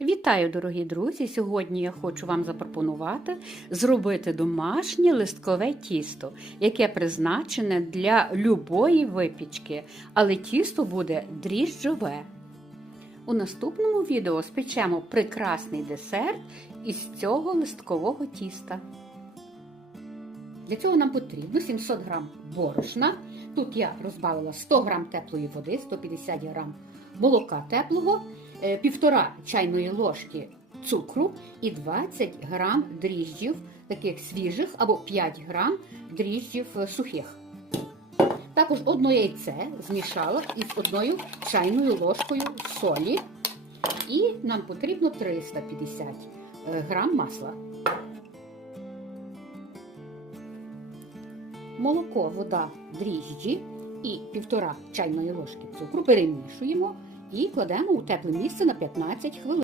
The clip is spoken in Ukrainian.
Вітаю, дорогі друзі! Сьогодні я хочу вам запропонувати зробити домашнє листкове тісто, яке призначене для любої випічки, але тісто буде дріжджове. У наступному відео спечемо прекрасний десерт із цього листкового тіста. Для цього нам потрібно 700 г борошна. Тут я розбавила 100 г теплої води, 150 г молока теплого, півтора чайної ложки цукру і 20 г дріжджів, таких свіжих або 5 г дріжджів е, сухих. Також одне яйце змішала із одною чайною ложкою солі. І нам потрібно 350 грам масла. Молоко, вода, дріжджі і півтора чайної ложки цукру перемішуємо і кладемо у тепле місце на 15 хвилин.